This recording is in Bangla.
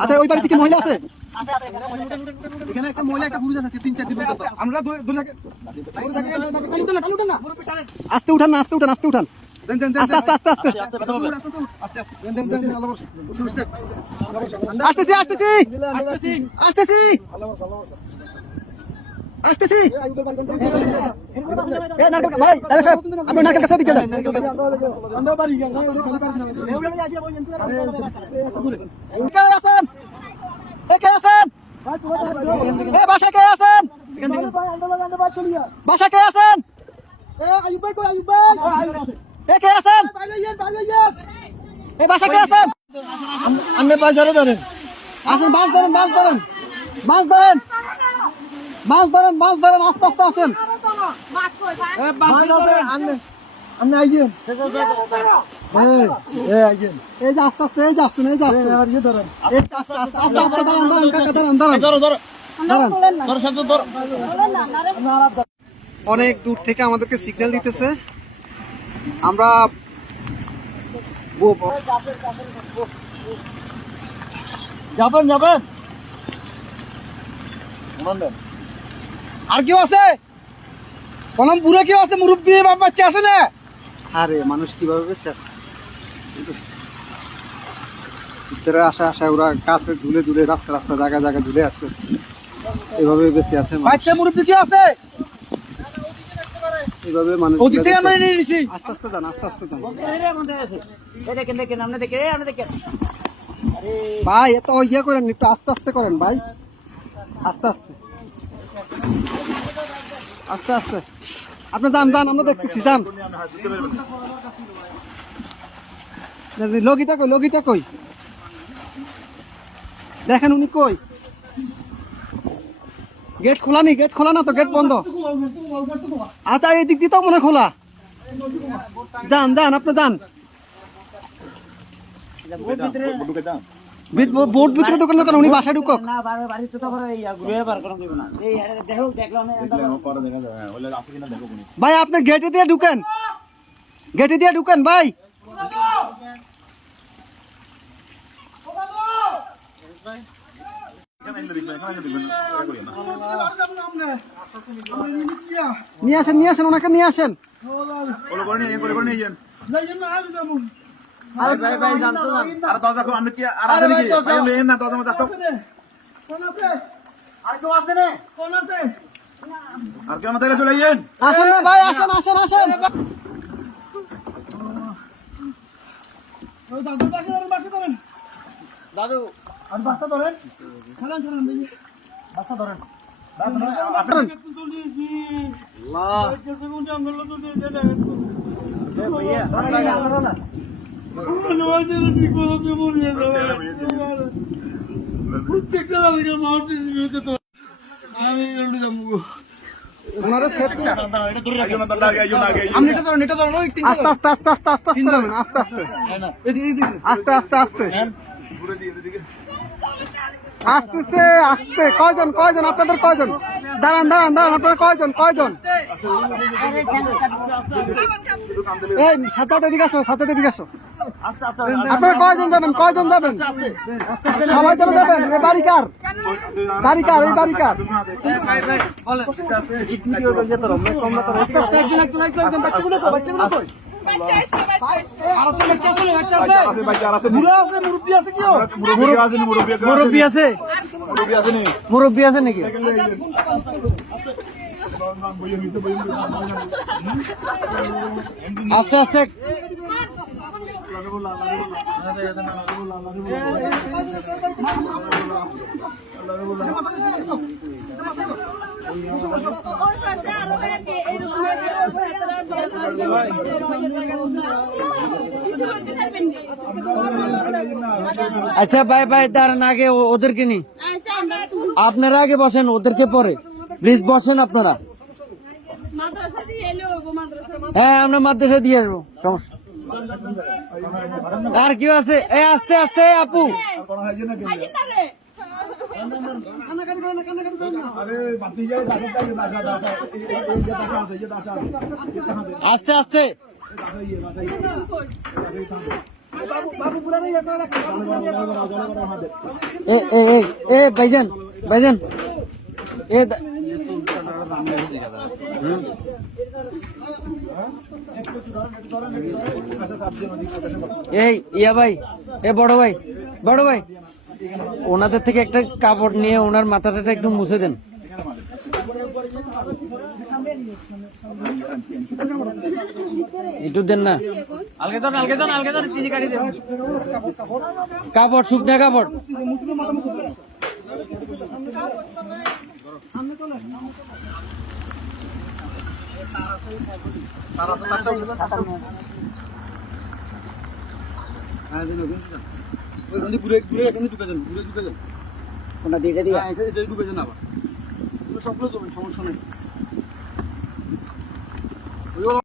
আচ্ছা ওই বাড়িতে কি মহিলা আছে? এখানে একটা মহিলা একটা পুরুষ আছে 3-4 দিন আমরা আস্তে উঠান না, আস্তে উঠান, আস্তে উঠান, আস্তে আস্তে আস্তে আস্তে আসতেছি আসতেছি আসতেছি আসতেছি। ভাই সাহেব আপনি নারকেল গাছের দিকে যান। কে আছেন? কে আছেন? বাসা কে আছেন? বাসা কে আছেন? কে আছেন? বাসা কে আছেন? আপনি বাজারে ধরেন, আসেন, মাছ ধরেন, মাছ ধরেন, মাছ ধরেন, মাছ ধরেন, মাছ ধরেন, আস্তে আস্তে আসেন। আপনি আইছেন এই যে আস্তে আস্তে, এই যে আসছেন, এই যে আসছেন, আস্তে আস্তে আস্তে আস্তে দাঁড়ান, দাঁড়ান কাকা, দাঁড়ান, দাঁড়ান, অনেক দূর থেকে আমাদেরকে সিগন্যাল দিতেছে। আমরা যাবেন যাবেন। আর কেউ আছে? কলম পুরো কেউ আছে? মুরব্বী বাচ্চা আছে না? আরে মানুষ কিভাবে বেঁচে আছে? ভিতরে আসা আসা ওরা কাছে ঝুলে ঝুলে, রাস্তা রাস্তা জায়গা জায়গা ঝুলে আছে, এভাবে বেঁচে আছে। বাচ্চা মুরব্বী কি আছে? এভাবে মানুষ আস্তে আস্তে যান, আস্তে আস্তে যান ভাই, এত ইয়ে করেন, একটু আস্তে আস্তে করেন ভাই, আস্তে আস্তে আস্তে আস্তে। আপনি যান যান, আমরা দেখতেছি, যান। লগিটা কই, লগিটা কই? দেখেন উনি কই? গেট খোলা নি? গেট খোলা না তো, গেট বন্ধ। আচ্ছা এই দিক দিয়ে তো মনে খোলা। যান যান, আপনি যান। বোর্ড ভিতরে দোকান কেন? উনি বাসায় ঢুকক। ভাই আপনি গেটে দিয়ে ঢুকেন, গেটে দিয়ে ঢুকেন ভাই। নিয়ে আসেন, নিয়ে আসেন, ওনাকে নিয়ে আসেন। আসেন না ভাই, আসেন আসেন আসেন। দাদু আর বাচ্চা ধরেন, খেলান ছাড়েন, বাচ্চা ধরেন। আস্তে আস্তে আস্তে আস্তে আস্তে আস্তে আস্তে আস্তে আস্তে আসতেছে, আসতে। কয়জন কয়জন আপনাদের? কয়জন? দাঁড়ান দাঁড়ান দাঁড়ান, আপনারা কয়জন কয়জন? এই সাথে এদিকে আসো, সাথে এদিকে আসো। আপনারা কয়জন যাবেন? কয়জন যাবেন? সবাই চলে যাবেন? এই বাড়ি কার? বাড়ি কার? এই বাড়ি কার? মুরব্বী আছে, মুরব্বী আছে নাকি? আস্তে আস্তে আচ্ছা ভাই ভাই দাঁড়ান, আগে ওদেরকে নি, আপনারা আগে বসেন, ওদেরকে পরে প্লিজ বসেন আপনারা। হ্যাঁ আমরা মাদ্রাসা দিয়ে আসবো, সমস্যা। আর কেউ আছে? এই আস্তে আস্তে আপু, আস্তে আস্তে বাবু পুরা নেই আপনারা এ ভাইজান ভাইজান এ এই ইয়া ভাই এ বড় ভাই ওনাদের থেকে একটা কাপড় নিয়ে ওনার মাথাটা একটু মুছে দেন। একটু দেন না কাপড় শুকনা কাপড় ওনা দিয়ে দিয়ে ঢুকে যান আবার সবগুলো সমস্যা নেই।